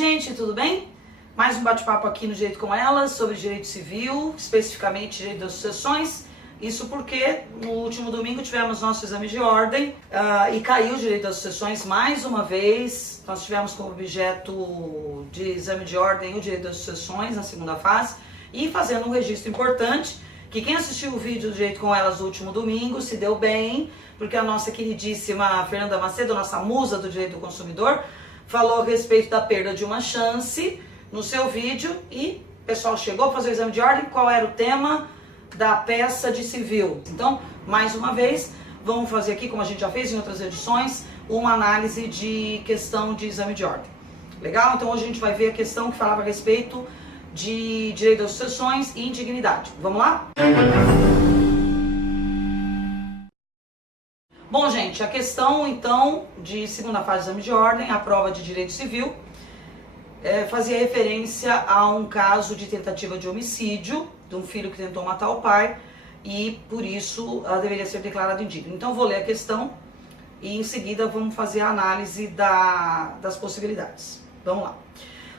gente, tudo bem? Mais um bate-papo aqui no Direito com Elas sobre direito civil, especificamente direito das sucessões. Isso porque no último domingo tivemos nosso exame de ordem e caiu o direito das sucessões mais uma vez. Nós tivemos como objeto de exame de ordem o direito das sucessões na segunda fase e fazendo um registro importante que quem assistiu o vídeo do Direito com Elas no último domingo se deu bem, porque a nossa queridíssima Fernanda Macedo, nossa musa do direito do consumidor, falou a respeito da perda de uma chance no seu vídeo e o pessoal chegou a fazer o exame de ordem, qual era o tema da peça de civil. Então, mais uma vez, vamos fazer aqui, como a gente já fez em outras edições, uma análise de questão de exame de ordem. Legal? Então hoje a gente vai ver a questão que falava a respeito de direito das sucessões e indignidade. Vamos lá? Bom, gente, a questão, então, de segunda fase do exame de ordem, a prova de direito civil, fazia referência a um caso de tentativa de homicídio de um filho que tentou matar o pai e, por isso, ela deveria ser declarada indigna. Então, vou ler a questão e, em seguida, vamos fazer a análise das possibilidades. Vamos lá.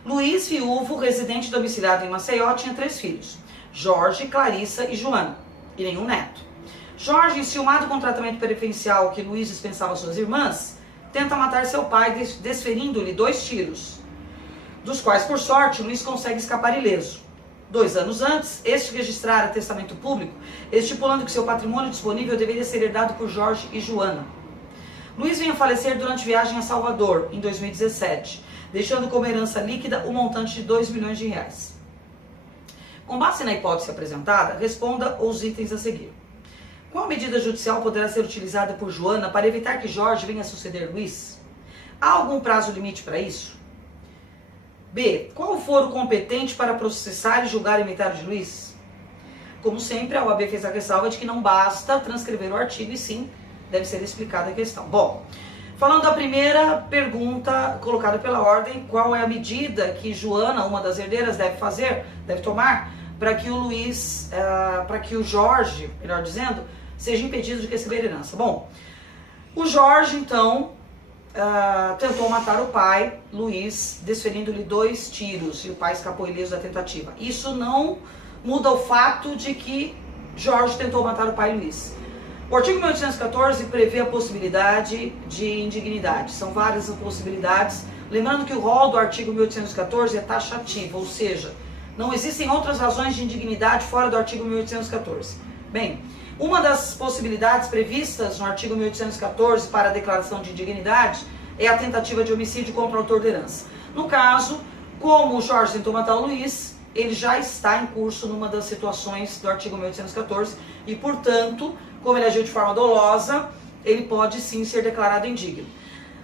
Luiz, viúvo, residente domiciliado em Maceió, tinha 3 filhos, Jorge, Clarissa e Joana, e nenhum neto. Jorge, enciumado com o tratamento preferencial que Luiz dispensava às suas irmãs, tenta matar seu pai, desferindo-lhe 2 tiros, dos quais, por sorte, Luiz consegue escapar ileso. 2 anos antes, este registrara testamento público, estipulando que seu patrimônio disponível deveria ser herdado por Jorge e Joana. Luiz vinha a falecer durante viagem a Salvador, em 2017, deixando como herança líquida o montante de 2 milhões de reais. Com base na hipótese apresentada, responda os itens a seguir. Qual medida judicial poderá ser utilizada por Joana para evitar que Jorge venha a suceder Luiz? Há algum prazo limite para isso? B. Qual o foro competente para processar e julgar o inventário de Luiz? Como sempre, a OAB fez a ressalva de que não basta transcrever o artigo e sim deve ser explicada a questão. Bom, falando da primeira pergunta colocada pela ordem, qual é a medida que Joana, uma das herdeiras, deve tomar para que o Luiz, para que o Jorge, melhor dizendo, seja impedido de receber herança? Bom, o Jorge, então, tentou matar o pai, Luiz, desferindo-lhe 2 tiros, e o pai escapou ileso da tentativa. Isso não muda o fato de que Jorge tentou matar o pai Luiz. O artigo 1814 prevê a possibilidade de indignidade. São várias as possibilidades. Lembrando que o rol do artigo 1814 é taxativo, ou seja, não existem outras razões de indignidade fora do artigo 1814. Bem, uma das possibilidades previstas no artigo 1814 para a declaração de indignidade é a tentativa de homicídio contra o autor da herança. No caso, como o Jorge tentou matar o Luiz, ele já está em curso numa das situações do artigo 1814 e, portanto, como ele agiu de forma dolosa, ele pode sim ser declarado indigno.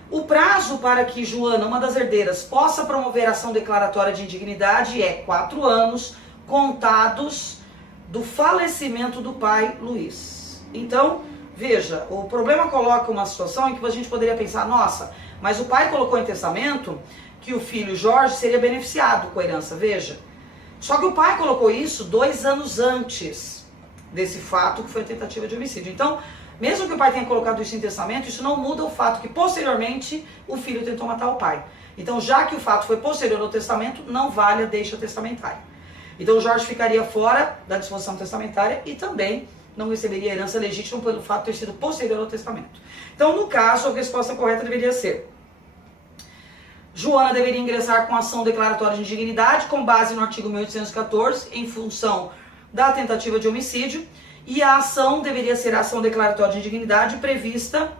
O prazo para que Joana, uma das herdeiras, possa promover ação declaratória de indignidade é 4 anos, contados do falecimento do pai Luiz. Então, veja, o problema coloca uma situação em que a gente poderia pensar, nossa, mas o pai colocou em testamento que o filho Jorge seria beneficiado com a herança, veja. Só que o pai colocou isso 2 anos antes desse fato que foi a tentativa de homicídio. Então, mesmo que o pai tenha colocado isso em testamento, isso não muda o fato que posteriormente o filho tentou matar o pai. Então, já que o fato foi posterior ao testamento, não vale a deixa testamentária. Então, o Jorge ficaria fora da disposição testamentária e também não receberia herança legítima pelo fato de ter sido posterior ao testamento. Então, no caso, a resposta correta deveria ser: Joana deveria ingressar com ação declaratória de indignidade com base no artigo 1814, em função da tentativa de homicídio, e a ação deveria ser a ação declaratória de indignidade prevista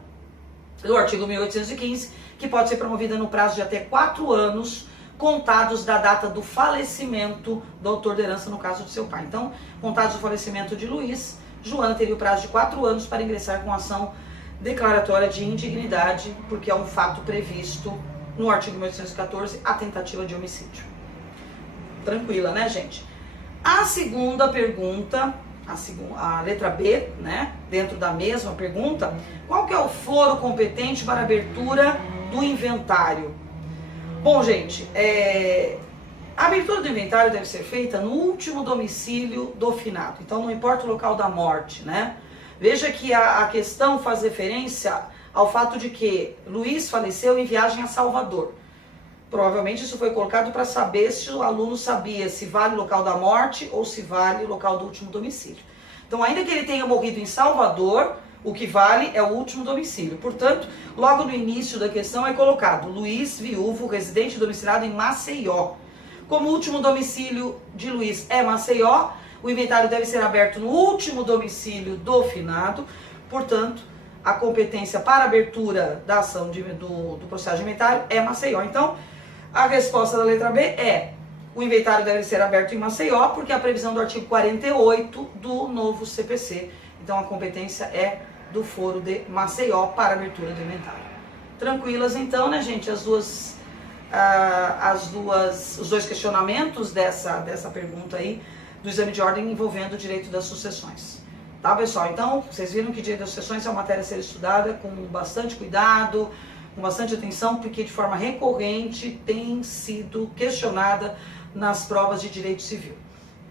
no artigo 1815, que pode ser promovida no prazo de até 4 anos, contados da data do falecimento do autor da herança, no caso do seu pai. Então, contados do falecimento de Luiz, Joana teria o prazo de 4 anos para ingressar com ação declaratória de indignidade, porque é um fato previsto no artigo 1814, a tentativa de homicídio. Tranquila, né, gente? A segunda pergunta, a letra B, né, dentro da mesma pergunta, qual que é o foro competente para a abertura do inventário? Bom, gente, a abertura do inventário deve ser feita no último domicílio do finado, então não importa o local da morte, né? Veja que a questão faz referência ao fato de que Luiz faleceu em viagem a Salvador. Provavelmente isso foi colocado para saber se o aluno sabia se vale o local da morte ou se vale o local do último domicílio. Então, ainda que ele tenha morrido em Salvador, o que vale é o último domicílio. Portanto, logo no início da questão é colocado Luiz, viúvo, residente domiciliado em Maceió. Como o último domicílio de Luiz é Maceió, o inventário deve ser aberto no último domicílio do finado. Portanto, a competência para abertura da ação do processo de inventário é Maceió. Então, a resposta da letra B é: o inventário deve ser aberto em Maceió, porque é a previsão do artigo 48 do novo CPC. Então, a competência é do foro de Maceió para abertura do inventário. Tranquilas então, né, gente? Os dois questionamentos dessa pergunta aí do exame de ordem envolvendo o direito das sucessões. Tá, pessoal? Então, vocês viram que direito das sucessões é uma matéria a ser estudada com bastante cuidado, com bastante atenção, porque de forma recorrente tem sido questionada nas provas de direito civil,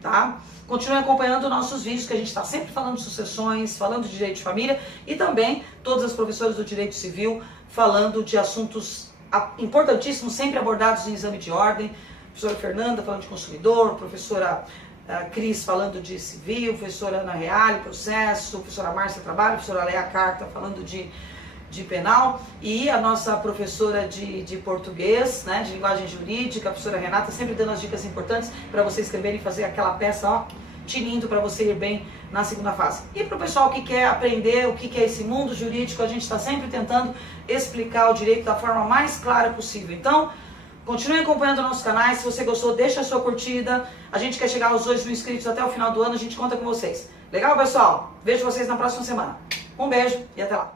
tá? Continue acompanhando nossos vídeos, que a gente está sempre falando de sucessões, falando de direito de família, e também todas as professoras do direito civil falando de assuntos importantíssimos, sempre abordados em exame de ordem. Professora Fernanda falando de consumidor, professora Cris falando de civil, professora Ana Reale, processo, professora Márcia Trabalho, professora Lea Carta falando de penal, e a nossa professora de português, né, de linguagem jurídica, a professora Renata, sempre dando as dicas importantes para você escrever e fazer aquela peça, ó, tinindo para você ir bem na segunda fase. E para o pessoal que quer aprender o que é esse mundo jurídico, a gente está sempre tentando explicar o direito da forma mais clara possível. Então, continue acompanhando nossos canais. Se você gostou, deixa a sua curtida. A gente quer chegar aos 2.000 inscritos até o final do ano, a gente conta com vocês. Legal, pessoal? Vejo vocês na próxima semana. Um beijo e até lá.